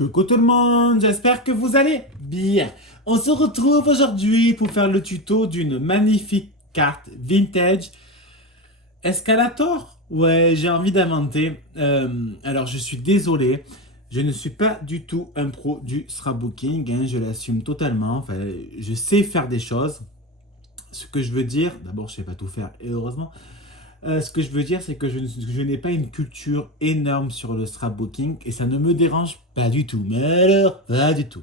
Coucou tout le monde, j'espère que vous allez bien. On se retrouve aujourd'hui pour faire le tuto d'une magnifique carte vintage Escalator. Ouais, j'ai envie d'inventer. Alors je suis désolé, je ne suis pas du tout un pro du scrapbooking, hein, je l'assume totalement. Enfin, je sais faire des choses. Ce que je veux dire, d'abord je sais pas tout faire et heureusement. Ce que je veux dire, c'est que je n'ai pas une culture énorme sur le scrapbooking et ça ne me dérange pas du tout. Mais alors, pas du tout.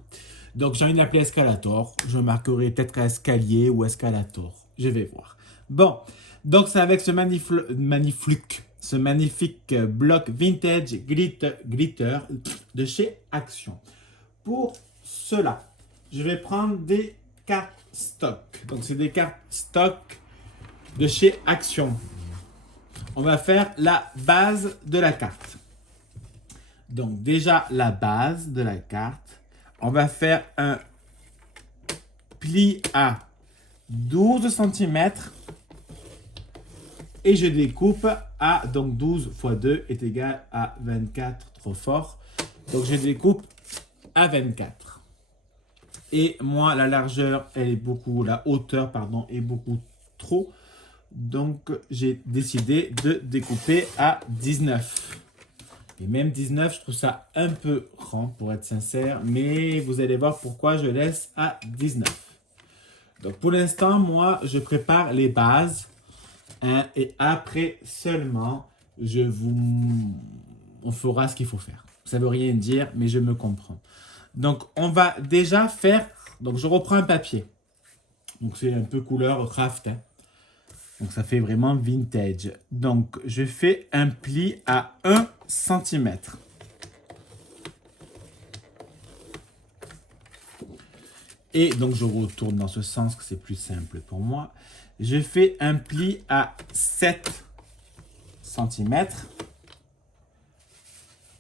Donc j'ai envie de l'appeler Escalator. Je marquerai peut-être escalier ou Escalator. Je vais voir. Bon, donc c'est avec ce magnifique bloc vintage glitter de chez Action. Pour cela, je vais prendre des cartes stock. Donc c'est des cartes stock de chez Action. On va faire la base de la carte. Donc déjà la base de la carte, on va faire un pli à 12 cm et je découpe à, donc 12 x 2 est égal à 24, trop fort. Donc je découpe à 24. Et moi la largeur, la hauteur pardon, est beaucoup trop. Donc, j'ai décidé de découper à 19. Et même 19, je trouve ça un peu grand pour être sincère. Mais vous allez voir pourquoi je laisse à 19. Donc, pour l'instant, moi, je prépare les bases. Hein, et après seulement, on fera ce qu'il faut faire. Ça ne veut rien dire, mais je me comprends. Donc, on va déjà faire... Donc, je reprends un papier. Donc, c'est un peu couleur craft, hein. Donc, ça fait vraiment vintage. Donc, je fais un pli à 1 cm. Et donc, je retourne dans ce sens que c'est plus simple pour moi. Je fais un pli à 7 cm.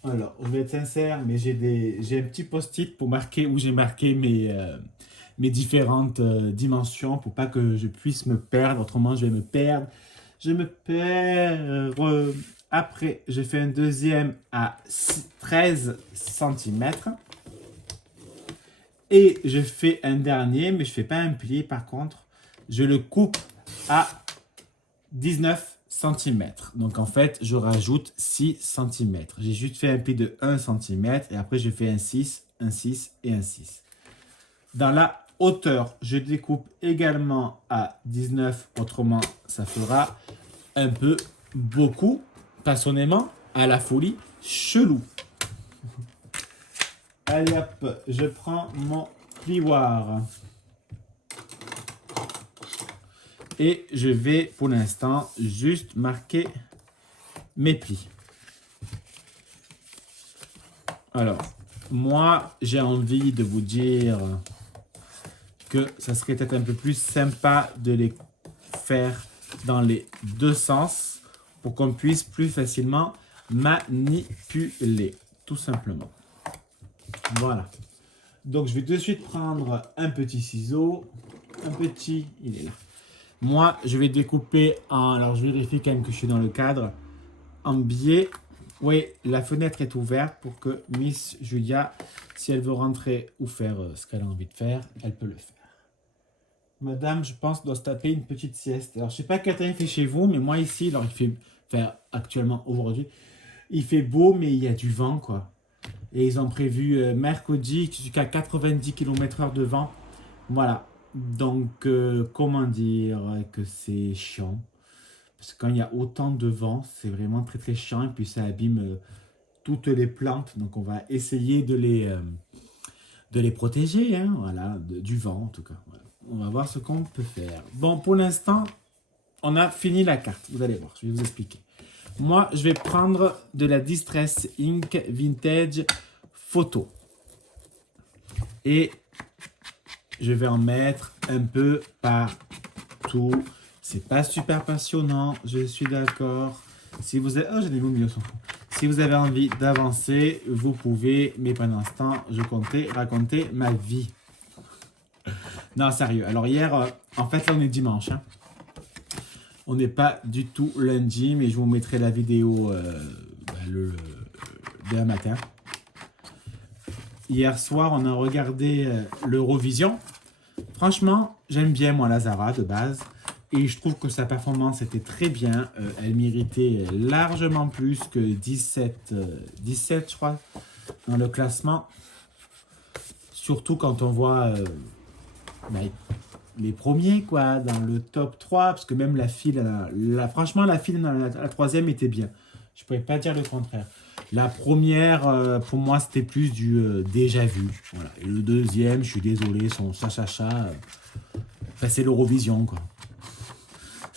Alors, je vais être sincère, mais j'ai un petit post-it pour marquer où j'ai marqué mes différentes dimensions pour pas que je puisse me perdre. Autrement, je vais me perdre. Je me perds. Après, je fais un deuxième à 13 cm. Et je fais un dernier, mais je ne fais pas un pli par contre. Je le coupe à 19 cm. Donc en fait, je rajoute 6 cm. J'ai juste fait un pli de 1 cm et après je fais un 6, un 6 et un 6. Dans la hauteur, je découpe également à 19, autrement ça fera un peu beaucoup, passionnément, à la folie, chelou. Allez hop, je prends mon plioir. Et je vais pour l'instant juste marquer mes plis. Alors, moi j'ai envie de vous dire que ça serait peut-être un peu plus sympa de les faire dans les deux sens pour qu'on puisse plus facilement manipuler, tout simplement. Voilà. Donc je vais de suite prendre un petit ciseau, il est là. Moi, je vais découper en... Alors, je vérifie quand même que je suis dans le cadre. En biais. Oui, la fenêtre est ouverte pour que Miss Julia, si elle veut rentrer ou faire ce qu'elle a envie de faire, elle peut le faire. Madame, je pense, doit se taper une petite sieste. Alors, je ne sais pas quel temps il fait chez vous, mais moi ici, alors il fait... Enfin, actuellement, aujourd'hui, il fait beau, mais il y a du vent, quoi. Et ils ont prévu mercredi jusqu'à 90 km/h de vent. Voilà. Donc, comment dire que c'est chiant. Parce que quand il y a autant de vent, c'est vraiment très très chiant. Et puis ça abîme toutes les plantes. Donc on va essayer de les protéger. Hein, voilà, du vent en tout cas. Voilà. On va voir ce qu'on peut faire. Bon, pour l'instant, on a fini la carte. Vous allez voir, je vais vous expliquer. Moi, je vais prendre de la Distress Ink Vintage Photo. Et je vais en mettre un peu partout. C'est pas super passionnant, je suis d'accord. Si vous avez... Oh, j'ai des mots milieu. Si vous avez envie d'avancer, vous pouvez. Mais pendant ce temps, je comptais raconter ma vie. Non, sérieux. Alors hier, en fait, là, on est dimanche. Hein. On n'est pas du tout lundi, mais je vous mettrai la vidéo demain matin. hier soir, on a regardé l'Eurovision. Franchement, j'aime bien moi Lazara de base. Et je trouve que sa performance était très bien. Elle méritait largement plus que 17, je crois, dans le classement. Surtout quand on voit bah, les premiers, quoi, dans le top 3. Parce que même la file, franchement, la file dans la troisième était bien. Je ne pourrais pas dire le contraire. La première, pour moi, c'était plus du déjà vu. Voilà. Et le deuxième, je suis désolé, son cha-cha-cha, c'est l'Eurovision, quoi.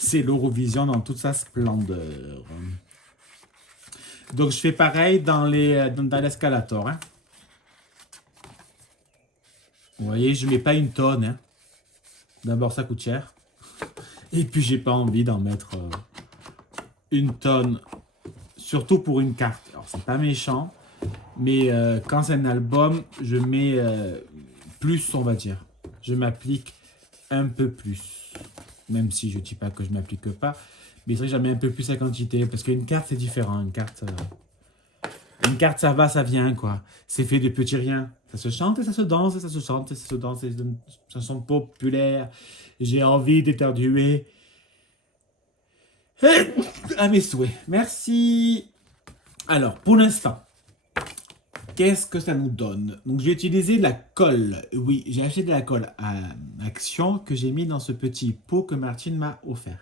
C'est l'Eurovision dans toute sa splendeur. Donc, je fais pareil dans l'escalator. Hein. Vous voyez, je ne mets pas une tonne. Hein. D'abord, ça coûte cher. Et puis, j'ai pas envie d'en mettre une tonne. Surtout pour une carte. Alors, c'est pas méchant. Mais quand c'est un album, je mets plus, on va dire. Je m'applique un peu plus. Même si je ne dis pas que je ne m'applique pas. Mais c'est vrai que j'en mets un peu plus la quantité. Parce qu'une carte, c'est différent. Une carte, ça va, ça vient, quoi. C'est fait de petits riens. Ça se chante et ça se danse, et ça se chante et ça se danse. C'est une chanson populaire. J'ai envie d'éternuer. À mes souhaits. Merci. Alors, pour l'instant, qu'est-ce que ça nous donne? Donc, je vais utiliser de la colle. Oui, j'ai acheté de la colle à Action que j'ai mis dans ce petit pot que Martine m'a offert.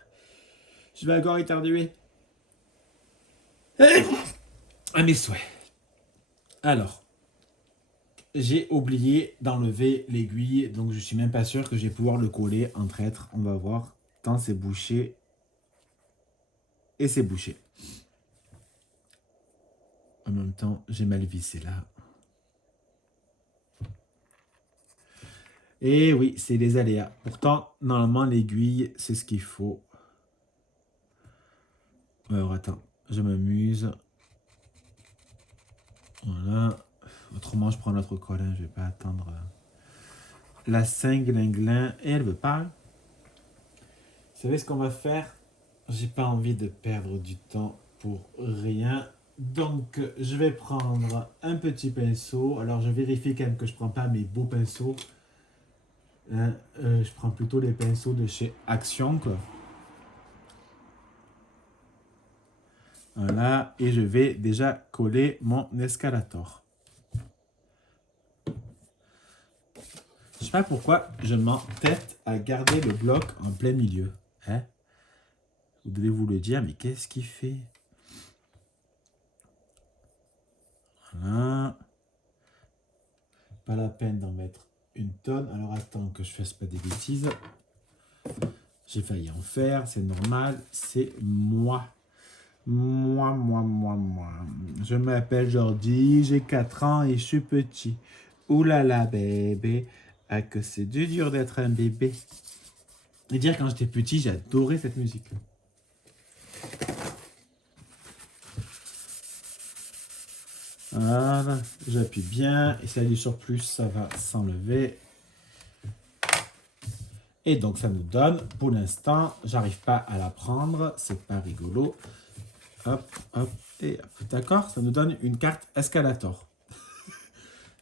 Je vais encore éternuer. À mes souhaits. Alors, j'ai oublié d'enlever l'aiguille, donc je suis même pas sûr que je vais pouvoir le coller en traître. On va voir. Tant c'est bouché. Et c'est bouché. En même temps, j'ai mal vissé là. Et oui, c'est les aléas. Pourtant, normalement, l'aiguille, c'est ce qu'il faut. Alors, attends, je m'amuse. Voilà. Autrement, je prends l'autre colle. Hein. Je vais pas attendre. La Saint-Glinglin. Et elle veut pas. Vous savez ce qu'on va faire? J'ai pas envie de perdre du temps pour rien. Donc, je vais prendre un petit pinceau. Alors, je vérifie quand même que je prends pas mes beaux pinceaux. Hein, je prends plutôt les pinceaux de chez Action, quoi. Voilà, et je vais déjà coller mon escalator. Je sais pas pourquoi je m'entête à garder le bloc en plein milieu. Hein? Vous devez vous le dire, mais qu'est-ce qu'il fait? Voilà. Pas la peine d'en mettre une tonne. Alors attends que je fasse pas des bêtises. J'ai failli en faire, c'est normal, c'est moi. Moi. Je m'appelle Jordi, j'ai 4 ans et je suis petit. Oulala bébé, ah que c'est dur d'être un bébé. Et dire quand j'étais petit, j'adorais cette musique. Voilà, j'appuie bien et ça du surplus, ça va s'enlever. Et donc ça nous donne, pour l'instant, j'arrive pas à la prendre, c'est pas rigolo. Hop, et hop. D'accord? Ça nous donne une carte escalator.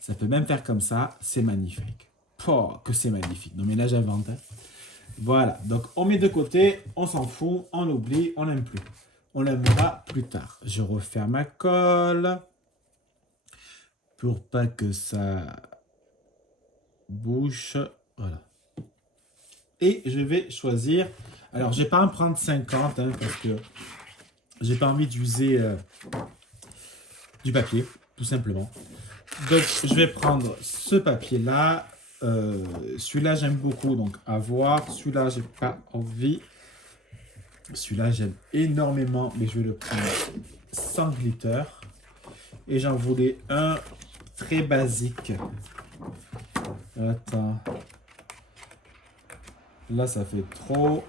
Ça peut même faire comme ça, c'est magnifique. Oh, que c'est magnifique. Non mais là j'invente. Hein. Voilà, donc on met de côté, on s'en fout, on oublie, on n'aime plus. On l'aimera plus tard. Je referme ma colle. Pour pas que ça bouche. Voilà. Et je vais choisir. Alors, je vais pas en prendre 50 hein, parce que j'ai pas envie d'user du papier, tout simplement. Donc, je vais prendre ce papier-là. Celui-là, j'aime beaucoup, donc à voir. Celui-là, j'ai pas envie. Celui-là, j'aime énormément, mais je vais le prendre sans glitter. Et j'en voulais un très basique. Attends. Là, ça fait trop.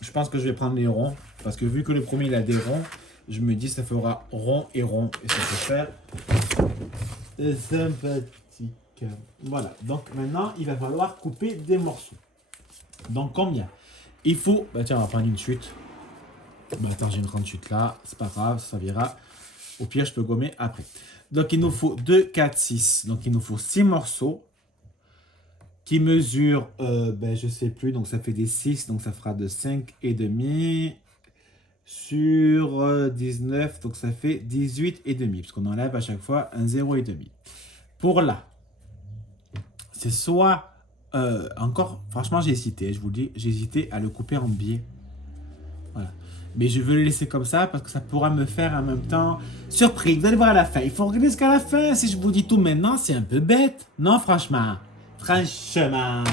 Je pense que je vais prendre les ronds. Parce que vu que le premier, il a des ronds, je me dis ça fera rond et rond. Et ça peut faire sympathique. Voilà. Donc maintenant, il va falloir couper des morceaux. Donc combien? Il faut... Bah tiens, on va prendre une chute. Bah attends, j'ai une grande chute là. C'est pas grave, ça servira. Au pire, je peux gommer après. Donc, il nous faut 2, 4, 6. Donc, il nous faut 6 morceaux qui mesurent, je ne sais plus, donc ça fait des 6, donc ça fera de 5 et demi sur 19, donc ça fait 18 et demi, parce qu'on enlève à chaque fois un 0 et demi. Pour là, c'est soit, encore, franchement j'ai hésité, je vous le dis, j'ai hésité à le couper en biais. Voilà. Mais je veux le laisser comme ça parce que ça pourra me faire en même temps surprise. Vous allez voir à la fin. Il faut regarder jusqu'à la fin. Si je vous dis tout maintenant, c'est un peu bête. Non, franchement. Franchement.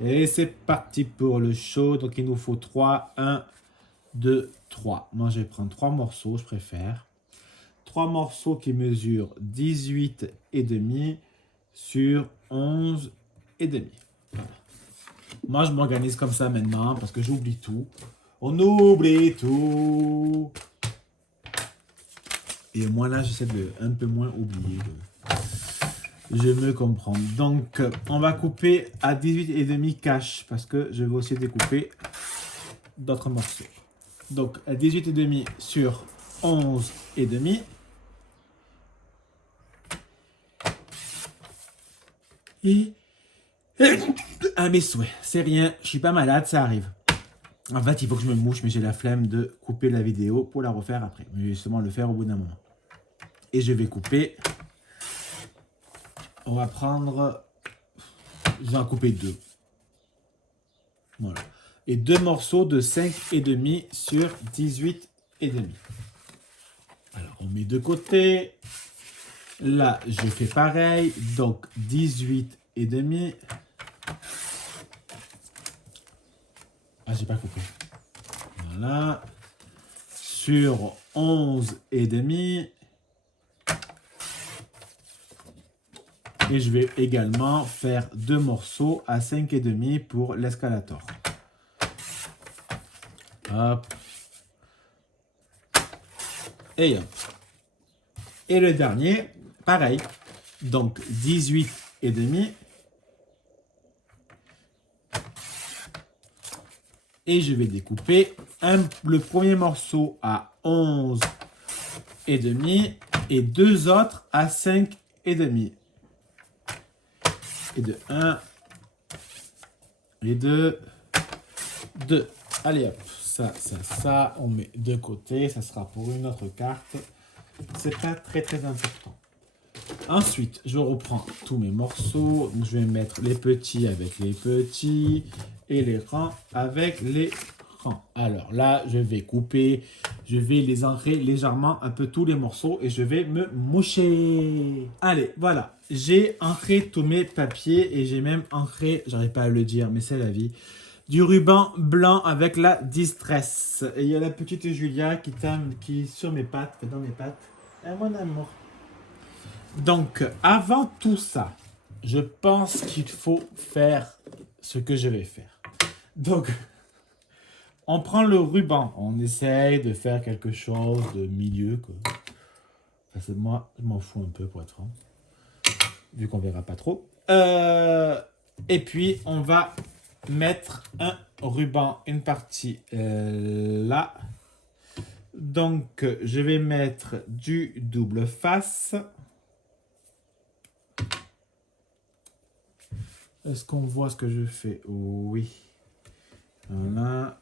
Et c'est parti pour le show. Donc il nous faut 3. 1, 2, 3. Moi je vais prendre 3 morceaux, je préfère. 3 morceaux qui mesurent 18 et demi sur 11 et demi. Voilà. Moi je m'organise comme ça maintenant parce que j'oublie tout. On oublie tout. Et moi là, j'essaie de un peu moins oublier. Je me comprends. Donc, on va couper à 18 et demi cash parce que je vais aussi découper d'autres morceaux. Donc, à 18 et demi sur 11 et demi. Et à mes souhaits. C'est rien. Je suis pas malade, ça arrive. En fait, il faut que je me mouche, mais j'ai la flemme de couper la vidéo pour la refaire après. Je vais justement le faire au bout d'un moment. Et je vais couper. On va prendre... Je vais en couper 2. Voilà. Et 2 morceaux de 5 et demi sur 18 et demi. Alors, on met de côté. Là, je fais pareil. Donc, 18 et demi. Ah, j'ai pas coupé. Voilà. Sur 11 et demi. Et je vais également faire 2 morceaux à 5 et demi pour l'escalator. Hop. Et hop. Et le dernier, pareil. Donc 18 et demi. Et je vais découper le premier morceau à 11 et demi et 2 autres à 5 et demi. Et de 1 et de 2. Allez hop, ça, on met de côté. Ça sera pour une autre carte. C'est pas très important. Ensuite, je reprends tous mes morceaux. Donc, je vais mettre les petits avec les petits et les rangs avec les rangs. Alors là, je vais couper. Je vais les ancrer légèrement un peu tous les morceaux et je vais me moucher. Allez, voilà. J'ai ancré tous mes papiers et j'ai même ancré, j'arrive pas à le dire, mais c'est la vie, du ruban blanc avec la distress. Et il y a la petite Julia qui est sur mes pattes, dans mes pattes. Ah, mon amour. Donc, avant tout ça, je pense qu'il faut faire ce que je vais faire. Donc, on prend le ruban. On essaye de faire quelque chose de milieu. Quoi. Enfin, moi, je m'en fous un peu pour être franc. Vu qu'on verra pas trop. Et puis, on va mettre un ruban, une partie là. Donc, je vais mettre du double face. Est-ce qu'on voit ce que je fais? Oui. Voilà.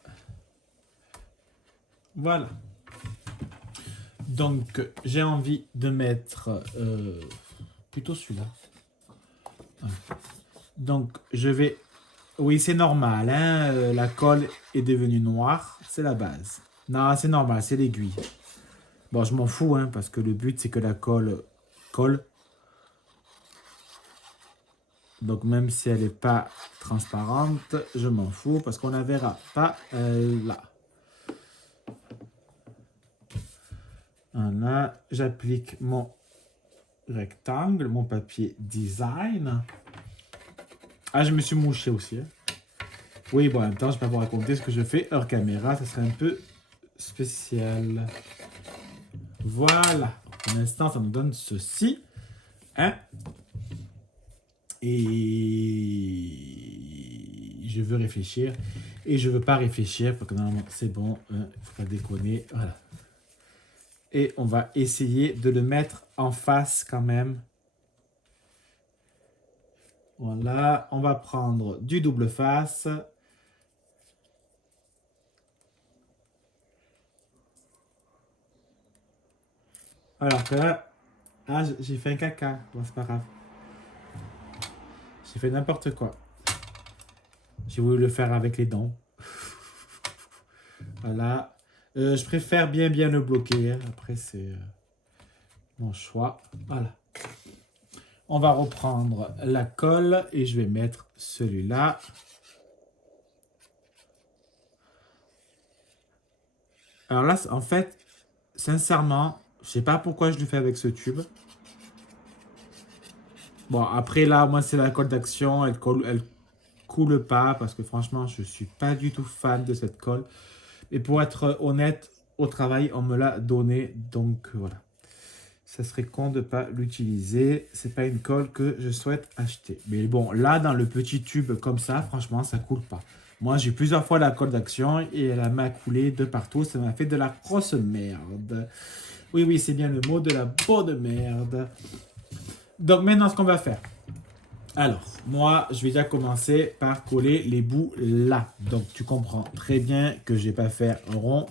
Voilà. Donc, j'ai envie de mettre plutôt celui-là. Donc, je vais... Oui, c'est normal. Hein, la colle est devenue noire. C'est la base. Non, c'est normal. C'est l'aiguille. Bon, je m'en fous, hein, parce que le but, c'est que la colle colle. Donc, même si elle n'est pas transparente, je m'en fous parce qu'on ne la verra pas là. Voilà, j'applique mon rectangle, mon papier design. Ah, je me suis mouché aussi. Hein. Oui, bon, en même temps, je ne vais pas vous raconter ce que je fais hors caméra. Ça serait un peu spécial. Voilà. Pour l'instant, ça nous donne ceci. Hein? Et je veux réfléchir. Et je ne veux pas réfléchir parce que normalement, c'est bon. Il ne faut pas déconner. Voilà. Et on va essayer de le mettre en face quand même. Voilà, on va prendre du double face. Alors que là, ah, j'ai fait un caca. Bon, c'est pas grave. J'ai fait n'importe quoi. J'ai voulu le faire avec les dents. Voilà. Je préfère bien le bloquer. Après, c'est mon choix. Voilà. On va reprendre la colle et je vais mettre celui-là. Alors là, en fait, sincèrement, je sais pas pourquoi je le fais avec ce tube. Bon, après là, moi, c'est la colle d'action. Elle coule pas parce que franchement, je suis pas du tout fan de cette colle. Et pour être honnête, au travail, on me l'a donné. Donc, voilà. Ça serait con de ne pas l'utiliser. C'est pas une colle que je souhaite acheter. Mais bon, là, dans le petit tube comme ça, franchement, ça coule pas. Moi, j'ai plusieurs fois la colle d'action et elle m'a coulé de partout. Ça m'a fait de la grosse merde. Oui, c'est bien le mot, de la bonne merde. Donc, maintenant, ce qu'on va faire. Alors, moi, je vais déjà commencer par coller les bouts là. Donc, tu comprends très bien que je vais pas faire rond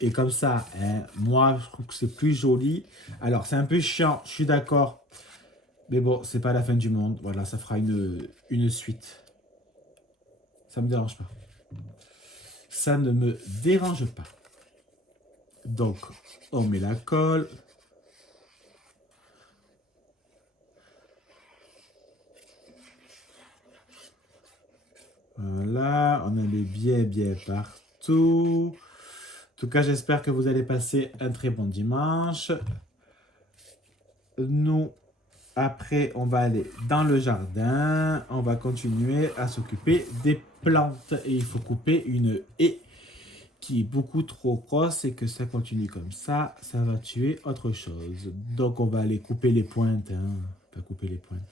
et comme ça. Hein. Moi, je trouve que c'est plus joli. Alors, c'est un peu chiant, je suis d'accord. Mais bon, c'est pas la fin du monde. Voilà, ça fera une suite. Ça me dérange pas. Ça ne me dérange pas. Donc, on met la colle. Voilà, on en met bien partout. En tout cas, j'espère que vous allez passer un très bon dimanche. Nous, après, on va aller dans le jardin. On va continuer à s'occuper des plantes. Et il faut couper une haie qui est beaucoup trop grosse et que ça continue comme ça va tuer autre chose. Donc, on va aller couper les pointes. Hein. Pas couper les pointes.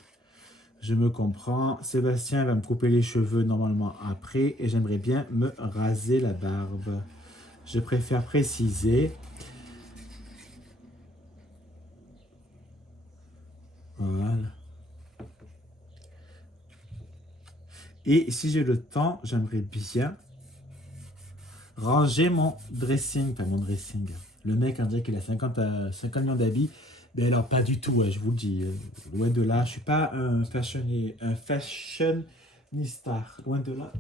Je me comprends. Sébastien va me couper les cheveux normalement après et j'aimerais bien me raser la barbe. Je préfère préciser. Voilà. Et si j'ai le temps, j'aimerais bien ranger mon dressing. Enfin, mon dressing. Le mec, on dirait qu'il a 50 millions d'habits. Mais alors, pas du tout, ouais, je vous le dis. Loin de là. Je ne suis pas un fashionista. Loin de là.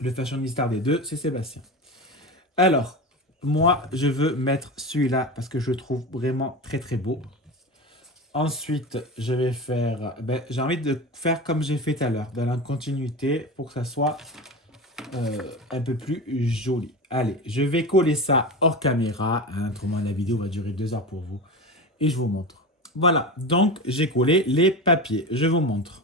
Le fashionista des deux, c'est Sébastien. Alors, moi, je veux mettre celui-là parce que je le trouve vraiment très beau. Ensuite, je vais faire... j'ai envie de faire comme j'ai fait tout à l'heure, dans la continuité, pour que ça soit un peu plus joli. Allez, je vais coller ça hors caméra. Hein, autrement, la vidéo va durer 2 heures pour vous. Et je vous montre. Voilà, donc j'ai collé les papiers. Je vous montre.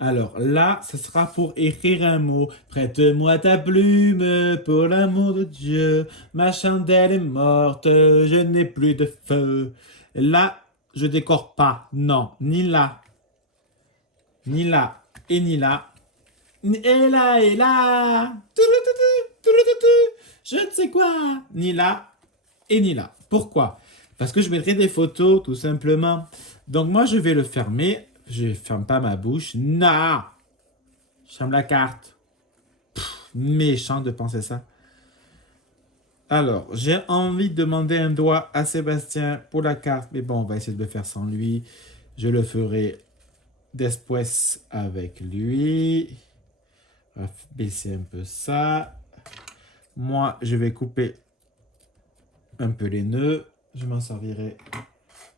Alors là, ce sera pour écrire un mot. Prête-moi ta plume, pour l'amour de Dieu. Ma chandelle est morte, je n'ai plus de feu. Là, je décore pas. Non, ni là, ni là, et ni là. Et là, et là. Je ne sais quoi. Ni là, et ni là. Pourquoi? Parce que je mettrai des photos, tout simplement. Donc moi, je vais le fermer. Je ne ferme pas ma bouche. Non. Je ferme la carte. Méchant de penser ça. Alors, j'ai envie de demander un doigt à Sébastien pour la carte. Mais bon, on va essayer de le faire sans lui. Je le ferai después avec lui. On va baisser un peu ça. Moi, je vais couper un peu les nœuds. Je m'en servirai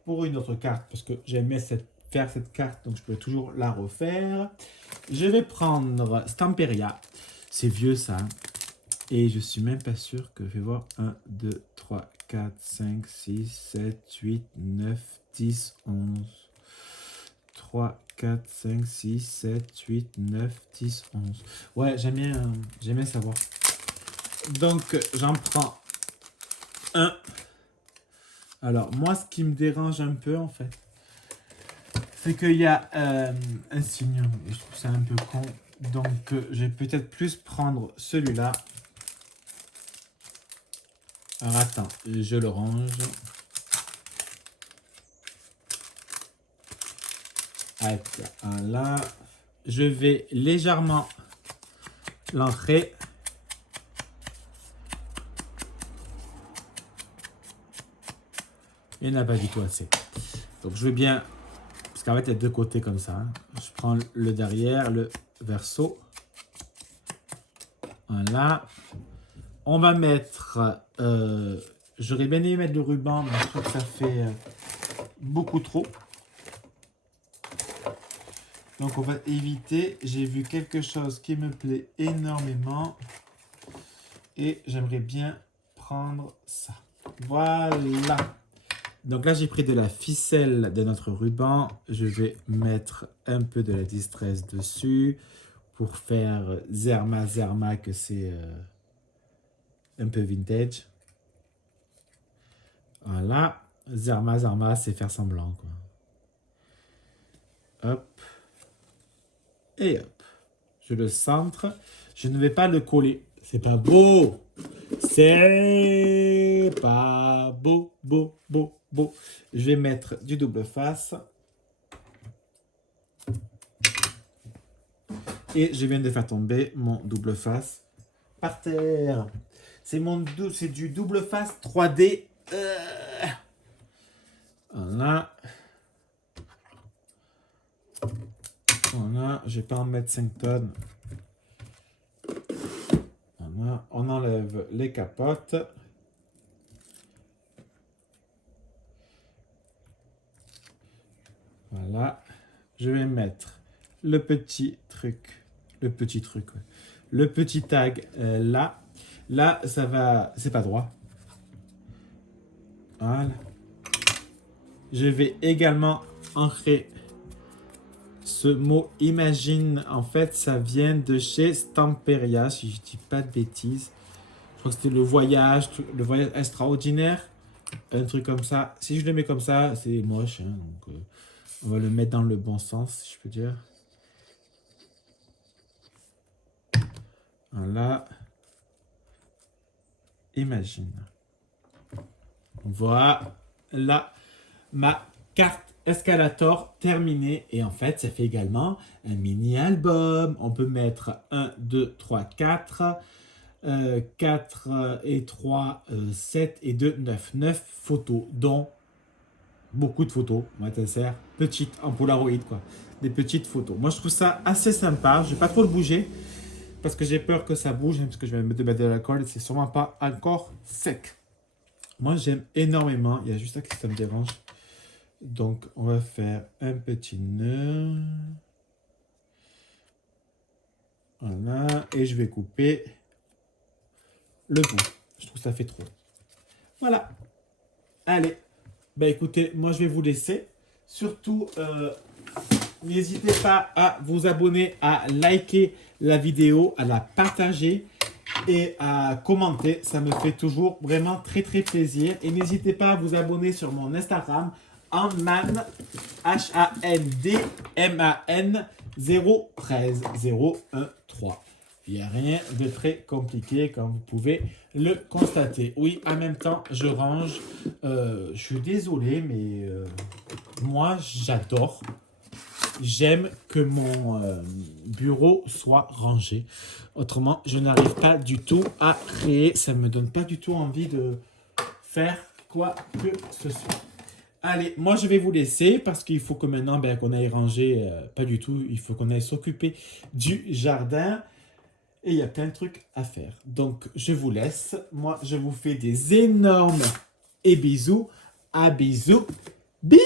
pour une autre carte parce que j'aimais faire cette carte, donc je peux toujours la refaire. Je vais prendre Stamperia. C'est vieux ça. Et je suis même pas sûr que... Je vais voir. 1, 2, 3, 4, 5, 6, 7, 8, 9, 10, 11. 3, 4, 5, 6, 7, 8, 9, 10, 11. Ouais, j'aime bien savoir. Donc, j'en prends un. Alors, moi, ce qui me dérange un peu, en fait, c'est qu'il y a un signe. Je trouve ça un peu con Donc, je vais peut-être plus prendre celui-là. Alors, attends, je le range. Là, je vais légèrement l'ancrer. Il n'y en a pas du tout assez. Donc, je vais bien... Parce qu'en fait, il y a deux côtés comme ça. Hein. Je prends le derrière, le verso. Voilà. On va mettre... j'aurais bien aimé mettre le ruban, mais je trouve que ça fait beaucoup trop. Donc, on va éviter. J'ai vu quelque chose qui me plaît énormément. Et j'aimerais bien prendre ça. Voilà. Donc là, j'ai pris de la ficelle de notre ruban. Je vais mettre un peu de la distress dessus pour faire Zerma Zerma, que c'est un peu vintage. Voilà. Zerma Zerma, c'est faire semblant, quoi. Hop. Et hop. Je le centre. Je ne vais pas le coller. C'est pas beau. C'est pas beau, beau, beau, beau. Je vais mettre du double face. Et je viens de faire tomber mon double face par terre. C'est du double face 3D. Voilà. Voilà. Je vais pas en mettre 5 tonnes. Voilà. On enlève les capotes. Voilà. Je vais mettre le petit truc. Le petit tag là. Là, ça va... C'est pas droit. Voilà. Je vais également ancrer ce mot imagine. En fait, ça vient de chez Stamperia, si je dis pas de bêtises. Je crois que c'était le voyage extraordinaire. Un truc comme ça. Si je le mets comme ça, c'est moche. Hein, donc, on va le mettre dans le bon sens, si je peux dire. Voilà. Imagine. Voilà. Ma carte escalator terminée. Et en fait, ça fait également un mini-album. On peut mettre 1, 2, 3, 4. 4 et 3, 7 et 2, 9. 9 photos, dont beaucoup de photos. Moi, ça sert petite en Polaroid, quoi. Des petites photos. Moi, je trouve ça assez sympa. Je ne vais pas trop le bouger parce que j'ai peur que ça bouge, parce que je vais me mettre de la colle. C'est sûrement pas encore sec. Moi, j'aime énormément. Il y a juste ça qui ça me dérange. Donc, on va faire un petit nœud. Voilà. Et je vais couper le bout. Je trouve que ça fait trop. Voilà. Allez. Bah écoutez, moi je vais vous laisser. Surtout, n'hésitez pas à vous abonner, à liker la vidéo, à la partager et à commenter. Ça me fait toujours vraiment très très plaisir. Et n'hésitez pas à vous abonner sur mon Instagram, Handman, HANDMAN 013 013. Il n'y a rien de très compliqué comme vous pouvez le constater. Oui, en même temps, je range. Je suis désolé, mais moi, j'adore. J'aime que mon bureau soit rangé. Autrement, je n'arrive pas du tout à créer. Ça ne me donne pas du tout envie de faire quoi que ce soit. Allez, moi, je vais vous laisser parce qu'il faut que maintenant qu'on aille ranger. Pas du tout. Il faut qu'on aille s'occuper du jardin. Et il y a plein de trucs à faire. Donc, je vous laisse. Moi, je vous fais des énormes et bisous. À bisous. Bisous.